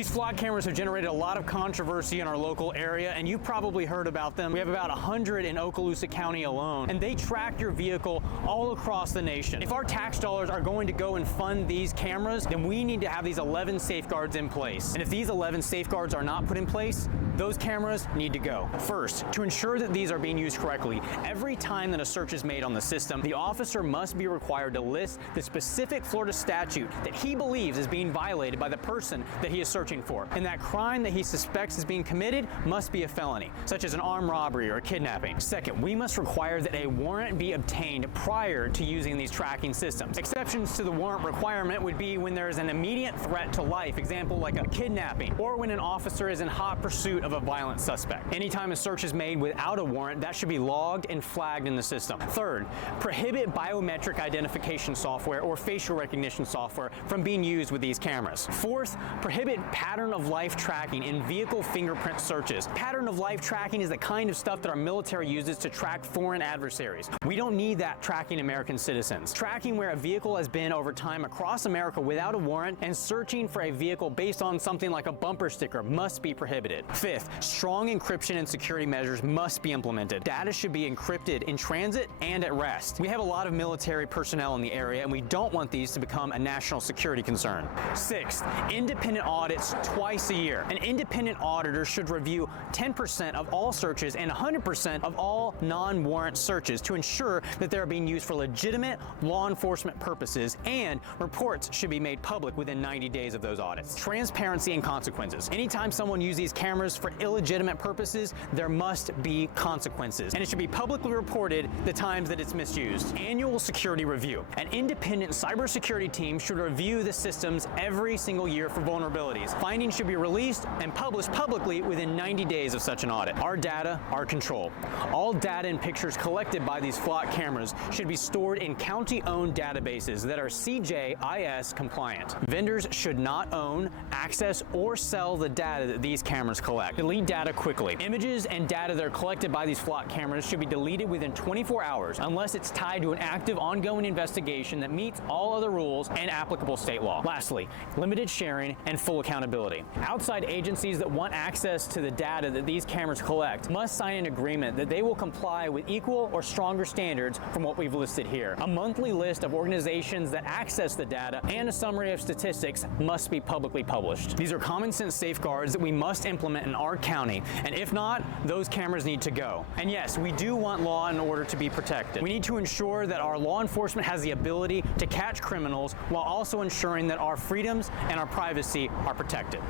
These flock cameras have generated a lot of controversy in our local area, and you've probably heard about them. We have about 100 in Okaloosa County alone, and they track your vehicle all across the nation. If our tax dollars are going to go and fund these cameras, then we need to have these 11 safeguards in place. And if these 11 safeguards are not put in place, those cameras need to go. First, to ensure that these are being used correctly, every time that a search is made on the system, the officer must be required to list the specific Florida statute that he believes is being violated by the person that he is searching for. And that crime that he suspects is being committed must be a felony, such as an armed robbery or a kidnapping. Second, we must require that a warrant be obtained prior to using these tracking systems. Exceptions to the warrant requirement would be when there is an immediate threat to life, example like a kidnapping, or when an officer is in hot pursuit of a violent suspect. Anytime a search is made without a warrant, that should be logged and flagged in the system. Third, prohibit biometric identification software or facial recognition software from being used with these cameras. Fourth, prohibit pattern of life tracking in vehicle fingerprint searches. Pattern of life tracking is the kind of stuff that our military uses to track foreign adversaries. We don't need that tracking American citizens. Tracking where a vehicle has been over time across America without a warrant and searching for a vehicle based on something like a bumper sticker must be prohibited. Fifth, strong encryption and security measures must be implemented. Data should be encrypted in transit and at rest. We have a lot of military personnel in the area, and we don't want these to become a national security concern. Sixth, independent audits twice a year. An independent auditor should review 10% of all searches and 100% of all non-warrant searches to ensure that they're being used for legitimate law enforcement purposes, and reports should be made public within 90 days of those audits. Transparency and consequences. Anytime someone uses these cameras for illegitimate purposes, there must be consequences, and it should be publicly reported the times that it's misused. Annual security review. An independent cybersecurity team should review the systems every single year for vulnerabilities. Findings should be released and published publicly within 90 days of such an audit. Our data, our control. All data and pictures collected by these flock cameras should be stored in county-owned databases that are CJIS compliant. Vendors should not own, access, or sell the data that these cameras collect. Delete data quickly. Images and data that are collected by these flock cameras should be deleted within 24 hours unless it's tied to an active ongoing investigation that meets all other rules and applicable state law. Lastly, limited sharing and full accountability. Outside agencies that want access to the data that these cameras collect must sign an agreement that they will comply with equal or stronger standards from what we've listed here. A monthly list of organizations that access the data and a summary of statistics must be publicly published. These are common sense safeguards that we must implement in our county, and if not, those cameras need to go. And yes, we do want law and order to be protected. We need to ensure that our law enforcement has the ability to catch criminals while also ensuring that our freedoms and our privacy are protected.